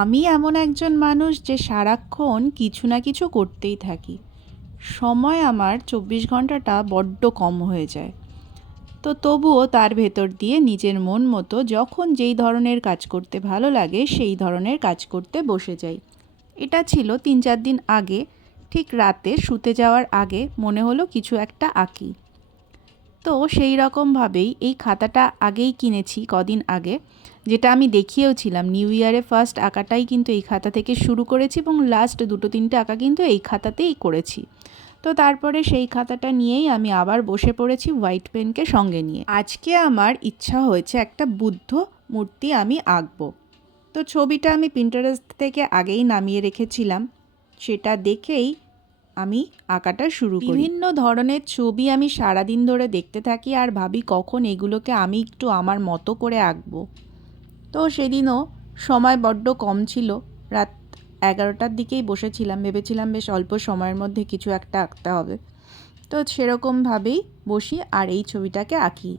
আমি এমন একজন মানুষ যে সারাক্ষণ কিছু না কিছু করতেই থাকি। সময় আমার ২৪ ঘন্টাটা বড্ড কম হয়ে যায়। তো তবুও তার ভেতর দিয়ে নিজের মন মতো যখন যেই ধরনের কাজ করতে ভালো লাগে সেই ধরনের কাজ করতে বসে যাই। এটা ছিল ৩-৪ দিন আগে। ঠিক রাতে শুতে যাওয়ার আগে মনে হলো কিছু একটা আঁকি। তো সেই রকমভাবেই এই খাতাটা আগেই কিনেছি কদিন আগে, যেটা আমি দেখিয়েওছিলাম। নিউ ইয়ারে ফার্স্ট আঁকাটাই কিন্তু এই খাতা থেকে শুরু করেছি এবং লাস্ট ২-৩টে আঁকা কিন্তু এই খাতাতেই করেছি। তো তারপরে সেই খাতাটা নিয়েই আমি আবার বসে পড়েছি হোয়াইট পেনকে সঙ্গে নিয়ে। আজকে আমার ইচ্ছা হয়েছে একটা বুদ্ধ মূর্তি আমি আঁকবো। তো ছবিটা আমি পিন্টারেস্ট থেকে আগেই নামিয়ে রেখেছিলাম, সেটা দেখেই আমি আঁকাটা শুরু করি। বিভিন্ন ধরনের ছবি আমি সারাদিন ধরে দেখতে থাকি আর ভাবি কখন এগুলোকে আমি একটু আমার মতো করে আঁকবো। তো সেদিনও সময় বড্ড কম ছিল, রাত ১১টার দিকেই বসেছিলাম, ভেবেছিলাম বেশ অল্প সময়ের মধ্যে কিছু একটা আঁকতে হবে। তো সেরকমভাবেই বসি আর এই ছবিটাকে আঁকি।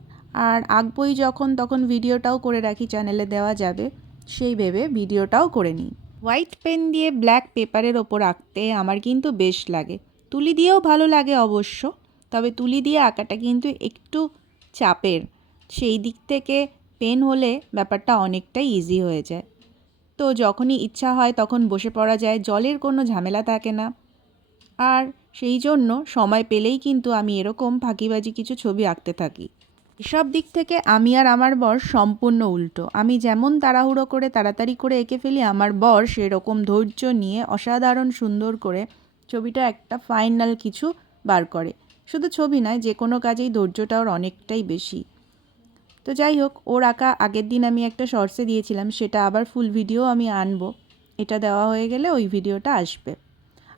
আর আঁকবই যখন তখন ভিডিওটাও করে রাখি, চ্যানেলে দেওয়া যাবে সেই ভেবে ভিডিওটাও করে নিই। হোয়াইট পেন দিয়ে ব্ল্যাক পেপারের ওপর আঁকতে আমার কিন্তু বেশ লাগে। তুলি দিয়েও ভালো লাগে অবশ্য, তবে তুলি দিয়ে আঁকাটা কিন্তু একটু চাপের। সেই দিক থেকে পেন হলে ব্যাপারটা অনেকটাই ইজি হয়ে যায়। তো যখনই ইচ্ছা হয় তখন বসে পড়া যায়, জলের কোনো ঝামেলা থাকে না। আর সেই জন্য সময় পেলেই কিন্তু আমি এরকম ফাঁকিবাজি কিছু ছবি আঁকতে থাকি। এসব দিক থেকে আমি আর আমার বর সম্পূর্ণ উল্টো। আমি যেমন তাড়াহুড়ো করে তাড়াতাড়ি করে এঁকে ফেলি, আমার বর সেরকম ধৈর্য নিয়ে অসাধারণ সুন্দর করে ছবিটা একটা ফাইনাল কিছু বার করে। শুধু ছবি নয়, যে কোনো কাজেই ধৈর্যটা ওর অনেকটাই বেশি। তো যাই হোক, ওর আঁকা আগের দিন আমি একটা শর্টসে দিয়েছিলাম, সেটা আবার ফুল ভিডিও আমি আনবো। এটা দেওয়া হয়ে গেলে ওই ভিডিওটা আসবে।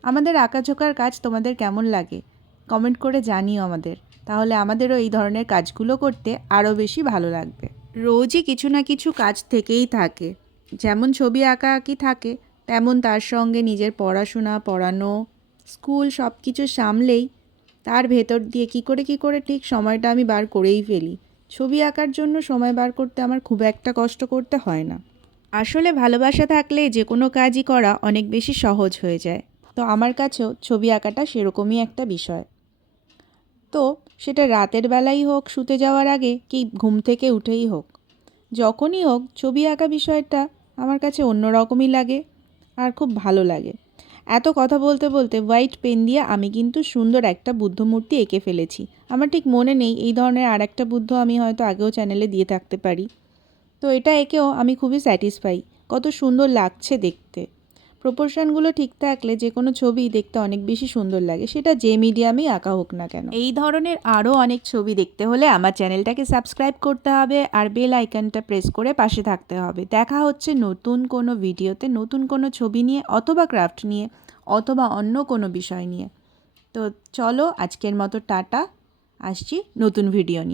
আমাদের আঁকাঝোঁকার কাজ তোমাদের কেমন লাগে কমেন্ট করে জানিও আমাদের, তাহলে আমাদেরও এই ধরনের কাজগুলো করতে আরও বেশি ভালো লাগবে। রোজই কিছু না কিছু কাজ থেকেই থাকে, যেমন ছবি আঁকাআঁকি থাকে তেমন তার সঙ্গে নিজের পড়াশোনা, পড়ানো, স্কুল সব কিছু সামলেই তার ভেতর দিয়ে কী করে ঠিক সময়টা আমি বার করেই ফেলি। ছবি আঁকার জন্য সময় বার করতে আমার খুব একটা কষ্ট করতে হয় না। আসলে ভালোবাসা থাকলে যে কোনো কাজই করা অনেক বেশি সহজ হয়ে যায়। তো আমার কাছেও ছবি আঁকাটা সেরকমই একটা বিষয়। তো সেটা রাতের বেলাই হোক, শুতে যাওয়ার আগে, কি ঘুম থেকে উঠেই হোক, যখনই হোক ছবি আঁকা বিষয়টা আমার কাছে অন্যরকমই লাগে আর খুব ভালো লাগে। এত কথা বলতে বলতে হোয়াইট পেন দিয়ে আমি কিন্তু সুন্দর একটা বুদ্ধ মূর্তি এঁকে ফেলেছি। আমার ঠিক মনে নেই এই ধরনের আর একটা বুদ্ধ আমি হয়তো আগেও চ্যানেলে দিয়ে থাকতে পারি। তো এটা এঁকেও আমি খুবই স্যাটিসফাই, কত সুন্দর লাগছে দেখতে। প্রপোর্শনগুলো ঠিক থাকলে যে কোনো ছবি দেখতে অনেক বেশি সুন্দর লাগে, সেটা যে মিডিয়ামেই আঁকা হোক না কেন। এই ধরনের আরও অনেক ছবি দেখতে হলে আমার চ্যানেলটাকে সাবস্ক্রাইব করতে হবে আর বেল আইকনটা প্রেস করে পাশে থাকতে হবে। দেখা হচ্ছে নতুন কোনো ভিডিওতে, নতুন কোনো ছবি নিয়ে অথবা ক্রাফট নিয়ে অথবা অন্য কোনো বিষয় নিয়ে। তো চলো আজকের মতো টাটা, আসছি নতুন ভিডিও নিয়ে।